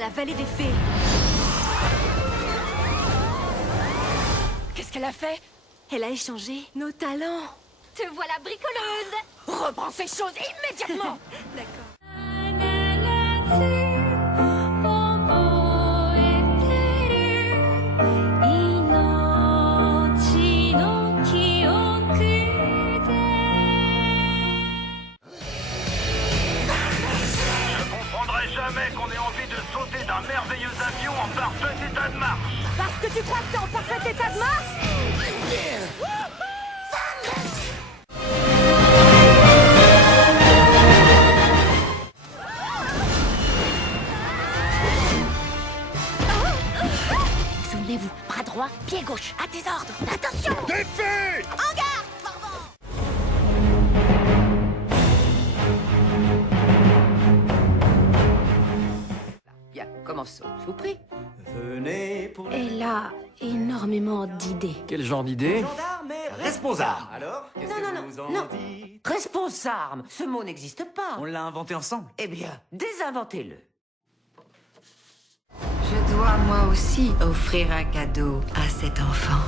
à la vallée des fées. Qu'est-ce qu'elle a fait? Elle a échangé nos talents. Te voilà bricoleuse! Reprends ces choses immédiatement! D'accord. Jamais qu'on ait envie de sauter d'un merveilleux avion en parfait état de marche. Parce que tu crois que t'es en parfait état de marche? Souvenez-vous, bras droit, pied gauche, à tes ordres. Attention! Défait! En garde, pardon! Bien, commençons, je vous prie. Venez pour Elle a énormément d'idées. Quel genre d'idée? gendarme et responsable. Alors, qu'est-ce Non, que non, vous non, en non. dites? Responsable, ce mot n'existe pas. On l'a inventé ensemble. Eh bien, désinventez-le. Je dois moi aussi offrir un cadeau à cet enfant.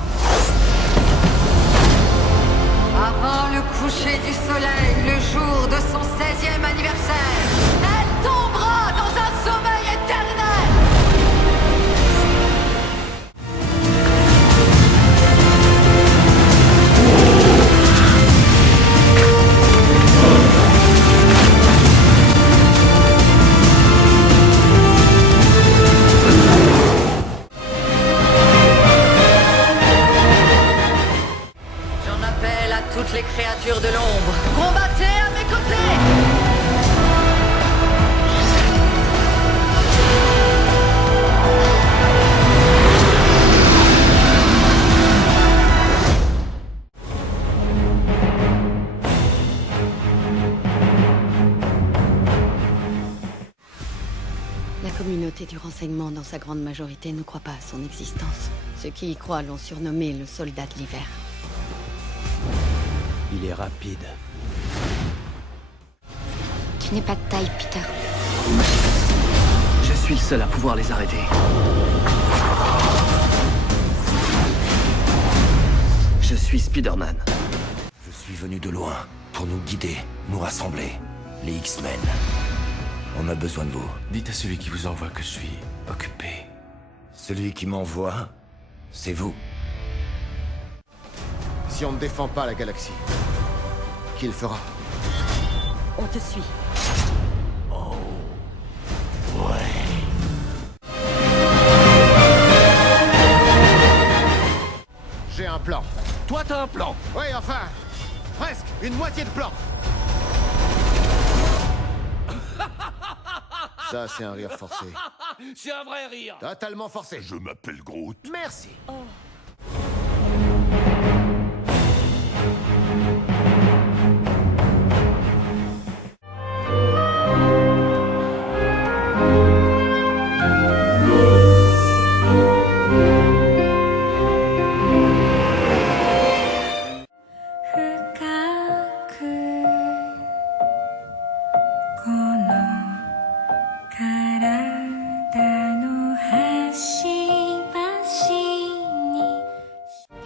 Avant le coucher du soleil, le jour de son 16e anniversaire, elle tombera dans un sommeil éternel. J'en appelle à toutes les créatures de l'ombre. Combattez à mes côtés! La communauté du renseignement, dans sa grande majorité, ne croit pas à son existence. Ceux qui y croient l'ont surnommé le soldat de l'hiver. Il est rapide. Tu n'es pas de taille, Peter. Je suis le seul à pouvoir les arrêter. Je suis Spider-Man. Je suis venu de loin pour nous guider, nous rassembler. Les X-Men. On a besoin de vous. Dites à celui qui vous envoie que je suis occupé. Celui qui m'envoie, c'est vous. Si on ne défend pas la galaxie, qui le fera? On te suit. J'ai un plan. Toi, t'as un plan. Oui, enfin, presque une moitié de plan. Ça, c'est un rire forcé. C'est un vrai rire. Totalement forcé. Je m'appelle Groot. Merci.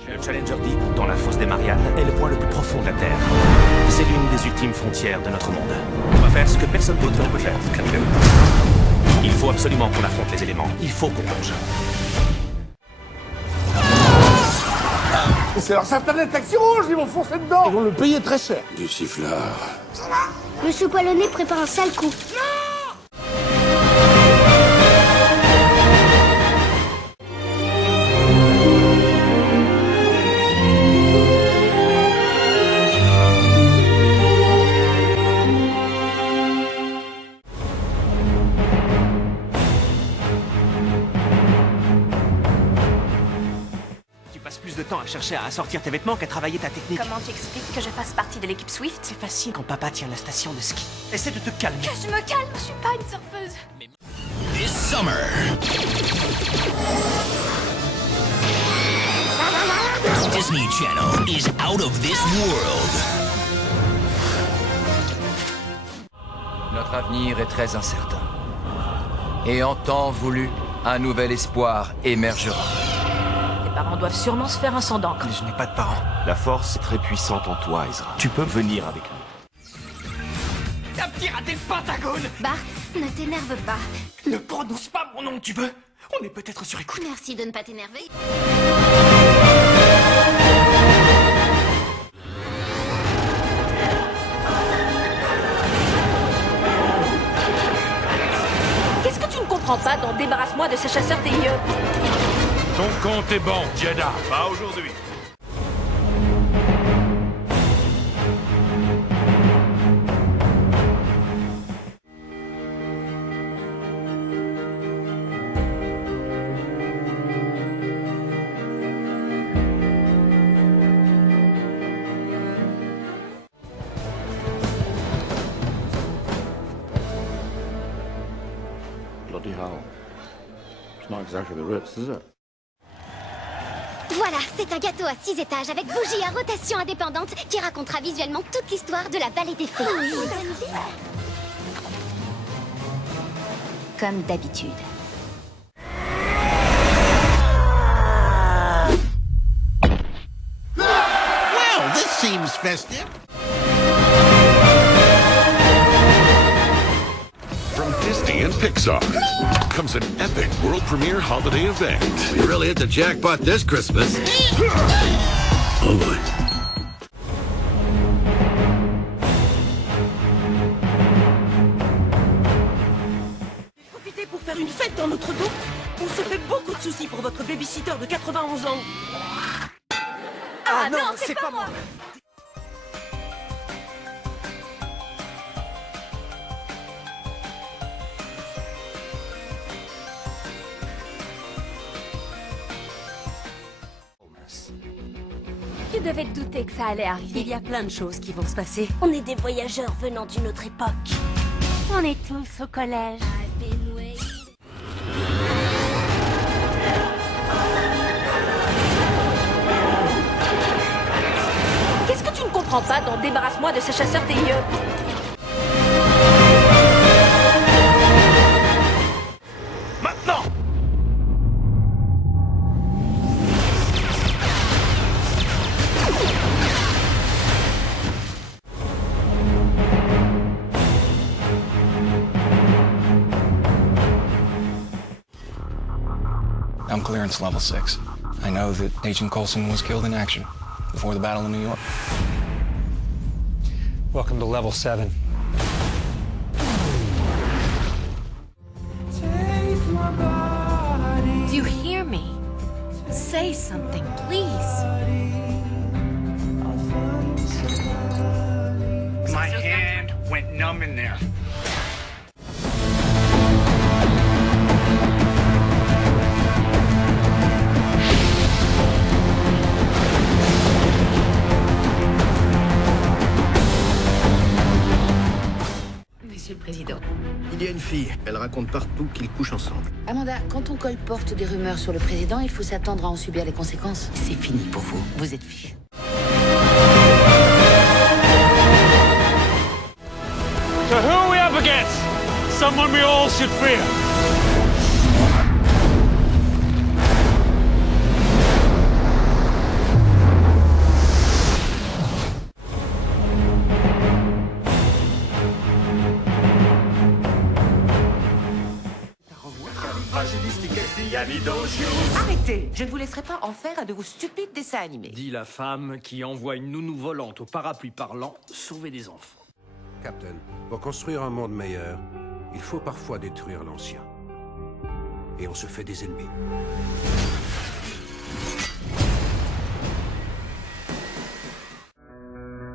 Le Challenger Deep, dans la fosse des Mariannes, est le point le plus profond de la Terre. C'est l'une des ultimes frontières de notre monde. On va faire ce que personne d'autre ne peut faire. Il faut absolument qu'on affronte les éléments. Il faut qu'on plonge. C'est leur satané taxi rouge, ils vont foncer dedans. Ils vont le payer très cher. Du sifflard. Monsieur Poilonnet prépare un sale coup. Tu passes plus de temps à chercher à assortir tes vêtements qu'à travailler ta technique. Comment t'expliques que je fasse partie de l'équipe Swift? C'est facile quand papa tient la station de ski. Essaie de te calmer. Que je me calme, je suis pas une surfeuse. This summer. Disney Channel is out of this world. Notre avenir est très incertain. Et en temps voulu, un nouvel espoir émergera. Tes parents doivent sûrement se faire un sang d'encre. Mais je n'ai pas de parents. La force est très puissante en toi, Ezra. Tu peux venir avec nous. T'as piraté le Pentagone! Bart, ne t'énerve pas. Ne prononce pas mon nom, tu veux? On est peut-être sur écoute. Merci de ne pas t'énerver. Qu'est-ce que tu ne comprends pas dans Débarrasse-moi de ces chasseurs TIE? Ton compte est bon, Jedha. Pas aujourd'hui. Bloody hell. It's not exactly the Ritz, is it? Voilà, c'est un gâteau à 6 étages avec bougie à rotation indépendante qui racontera visuellement toute l'histoire de la vallée des fées. Comme d'habitude. Well, this seems festive. From Disney and Pixar comes an epic world premiere holiday event. We really hit the jackpot this Christmas. Oh boy. Profitez pour faire une fête dans notre dos. On se fait beaucoup de soucis pour votre babysitter de 91 ans. Ah non, c'est pas moi! Tu devais te douter que ça allait arriver. Il y a plein de choses qui vont se passer. On est des voyageurs venant d'une autre époque. On est tous au collège. Qu'est-ce que tu ne comprends pas dans Débarrasse-moi de ces chasseurs TIE? Maintenant! I'm clearance level 6. I know that Agent Coulson was killed in action before the Battle of New York. Welcome to level 7. Do you hear me? Say something, please. My hand went numb in there. Monsieur le Président. Il y a une fille. Elle raconte partout qu'ils couchent ensemble. Amanda, quand on colporte des rumeurs sur le président, il faut s'attendre à en subir les conséquences. C'est fini pour vous. Vous êtes fichus. So who are we up against? Someone we all should fear. Arrêtez! Je ne vous laisserai pas en faire un de vos stupides dessins animés. Dit la femme qui envoie une nounou volante au parapluie parlant sauver des enfants. Captain, pour construire un monde meilleur, il faut parfois détruire l'ancien. Et on se fait des ennemis.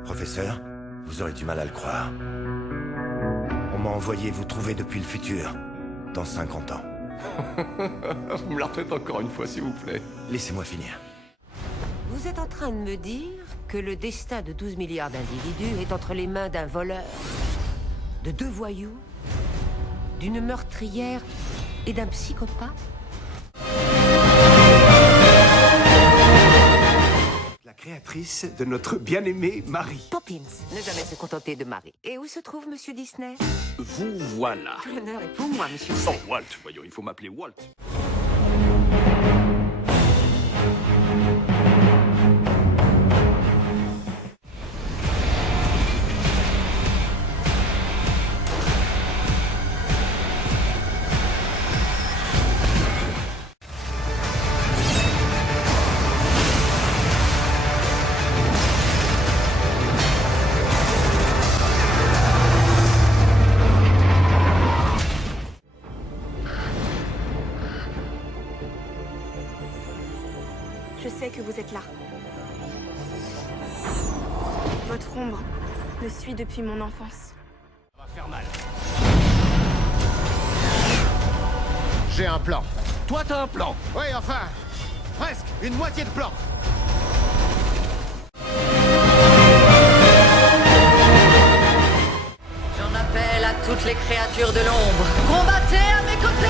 Professeur, vous aurez du mal à le croire. On m'a envoyé vous trouver depuis le futur, dans 50 ans. Vous me la refaites encore une fois, s'il vous plaît. Laissez-moi finir. Vous êtes en train de me dire que le destin de 12 milliards d'individus est entre les mains d'un voleur, de 2 voyous, d'une meurtrière et d'un psychopathe? créatrice de notre bien-aimé Marie. Poppins, ne jamais se contenter de Marie. Et où se trouve Monsieur Disney? Vous voilà. L'honneur est pour moi, Monsieur Oh, Disney. Walt, voyons, il faut m'appeler Walt. Je sais que vous êtes là. Votre ombre me suit depuis mon enfance. Ça va faire mal. J'ai un plan. Toi, t'as un plan. Oui, enfin, presque une moitié de plan. J'en appelle à toutes les créatures de l'ombre. Combattez à mes côtés!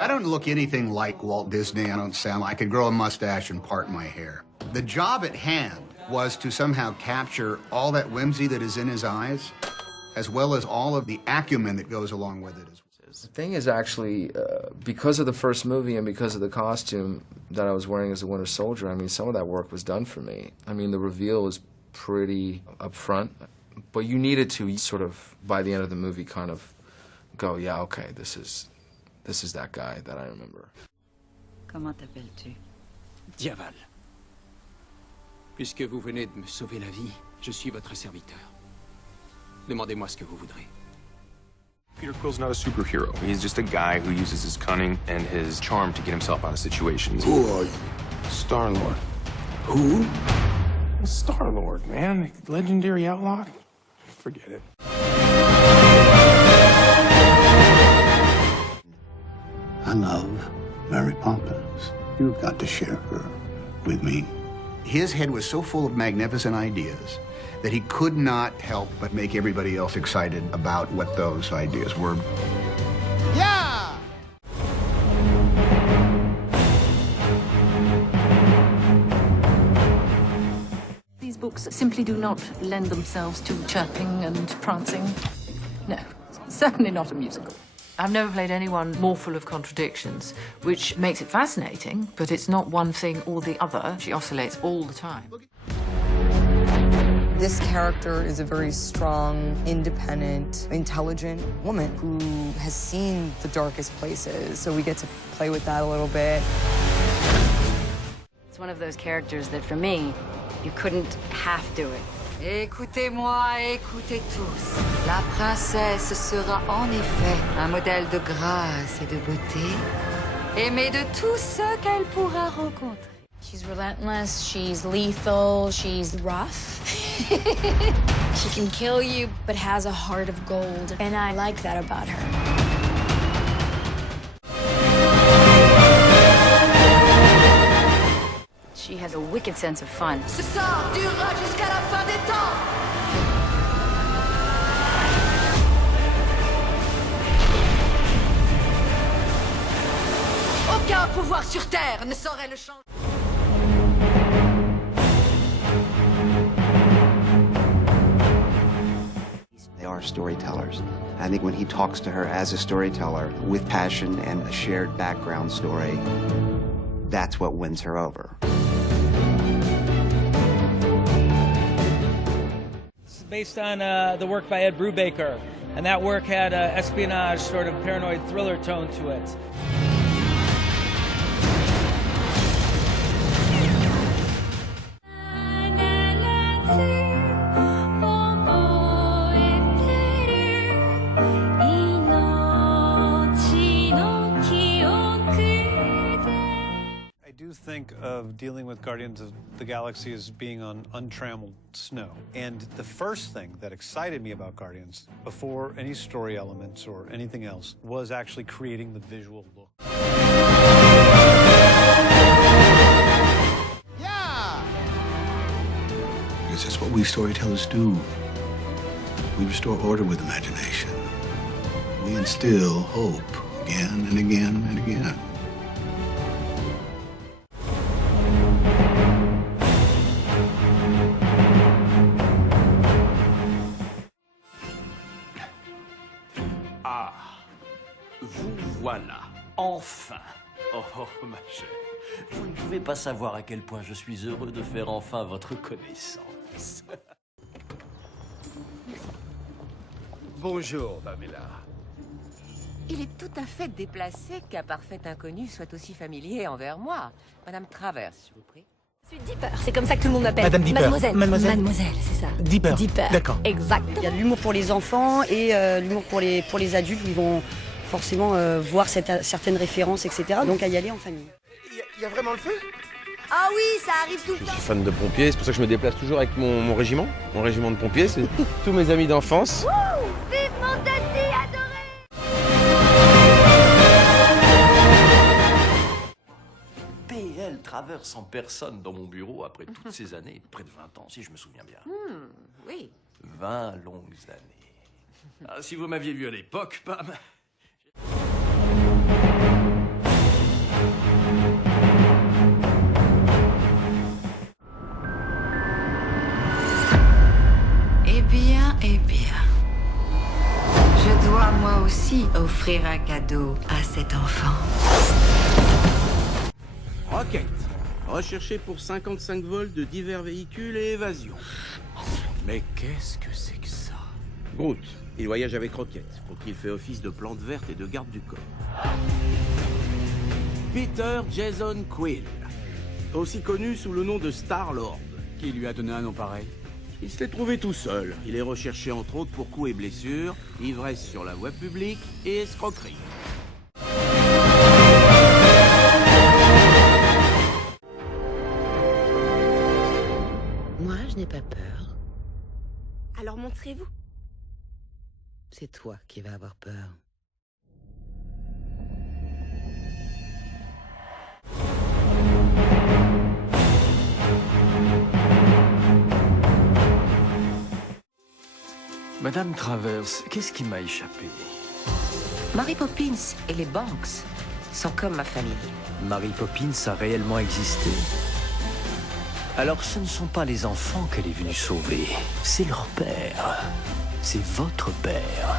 I don't look anything like Walt Disney. I don't sound like I could grow a mustache and part my hair. The job at hand was to somehow capture all that whimsy that is in his eyes, as well as all of the acumen that goes along with it. The thing is actually, because of the first movie and because of the costume that I was wearing as the Winter Soldier, I mean, some of that work was done for me. I mean, the reveal was pretty upfront, but you needed to sort of, by the end of the movie, kind of go, yeah, okay, this is that guy that I remember. Comment t'appelles-tu? Diaval. Puisque vous venez de me sauver la vie, je suis votre serviteur. Demandez-moi ce que vous voudrez. Peter Quill's not a superhero. He's just a guy who uses his cunning and his charm to get himself out of situations. Who are you? Star-Lord. Who? Star-Lord, man. Legendary outlaw? Forget it. I love Mary Poppins. You've got to share her with me. His head was so full of magnificent ideas that he could not help but make everybody else excited about what those ideas were. Yeah! These books simply do not lend themselves to chirping and prancing. No, certainly not a musical. I've never played anyone more full of contradictions, which makes it fascinating, but it's not one thing or the other. She oscillates all the time. This character is a very strong, independent, intelligent woman who has seen the darkest places, so we get to play with that a little bit. It's one of those characters that, for me, you couldn't half do it. Écoutez-moi, écoutez tous. La princesse sera en effet un modèle de grâce et de beauté, aimé de tous ceux qu'elle pourra rencontrer. She's relentless, she's lethal, she's rough. She can kill you, but has a heart of gold, and I like that about her. She has a wicked sense of fun. Ce sort durera jusqu'à la fin des temps. Aucun pouvoir sur Terre ne saurait le changer. They are storytellers. I think when he talks to her as a storyteller with passion and a shared background story, that's what wins her over. It's based on the work by Ed Brubaker, and that work had an espionage, sort of paranoid thriller tone to it. Think of dealing with Guardians of the Galaxy as being on untrammeled snow. And the first thing that excited me about Guardians, before any story elements or anything else, was actually creating the visual look. Yeah! Because that's what we storytellers do. We restore order with imagination. We instill hope again and again and again. Voilà, enfin. Oh, ma chère, vous ne pouvez pas savoir à quel point je suis heureux de faire enfin votre connaissance. Bonjour, Pamela. Il est tout à fait déplacé qu'un parfait inconnu soit aussi familier envers moi. Madame Travers, s'il vous plaît. Je suis Dipper, c'est comme ça que tout le monde m'appelle. Madame Dipper. Mademoiselle, c'est ça. Dipper. D'accord. Exact. Il y a de l'humour pour les enfants et l'humour pour les adultes où ils vont forcément voir certaines références, etc. Donc à y aller en famille. Il y a vraiment le feu? Ah oui, ça arrive tout le temps. Je suis fan de pompiers, c'est pour ça que je me déplace toujours avec mon régiment. Mon régiment de pompiers, c'est tous mes amis d'enfance. Vive mon Dundee adoré! PL traverse en personne dans mon bureau après toutes ces années, près de 20 ans, si je me souviens bien. Oui. 20 longues années. Ah, si vous m'aviez vu à l'époque, Pam... Eh bien, je dois moi aussi offrir un cadeau à cet enfant. Rocket, recherché pour 55 vols de divers véhicules et évasion. Mais qu'est-ce que c'est que ça? Groot, il voyage avec Rocket, pour qu'il fait office de plante verte et de garde du corps. Peter Jason Quill, aussi connu sous le nom de Star-Lord. Qui lui a donné un nom pareil? Il se l'est trouvé tout seul. Il est recherché entre autres pour coups et blessures, ivresse sur la voie publique et escroquerie. Moi, je n'ai pas peur. Alors montrez-vous. C'est toi qui vas avoir peur. Madame Travers, qu'est-ce qui m'a échappé? Mary Poppins et les Banks sont comme ma famille. Mary Poppins a réellement existé? Alors ce ne sont pas les enfants qu'elle est venue sauver, c'est leur père. C'est votre père.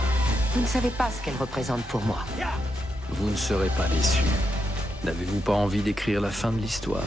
Vous ne savez pas ce qu'elle représente pour moi. Vous ne serez pas déçus. N'avez-vous pas envie d'écrire la fin de l'histoire?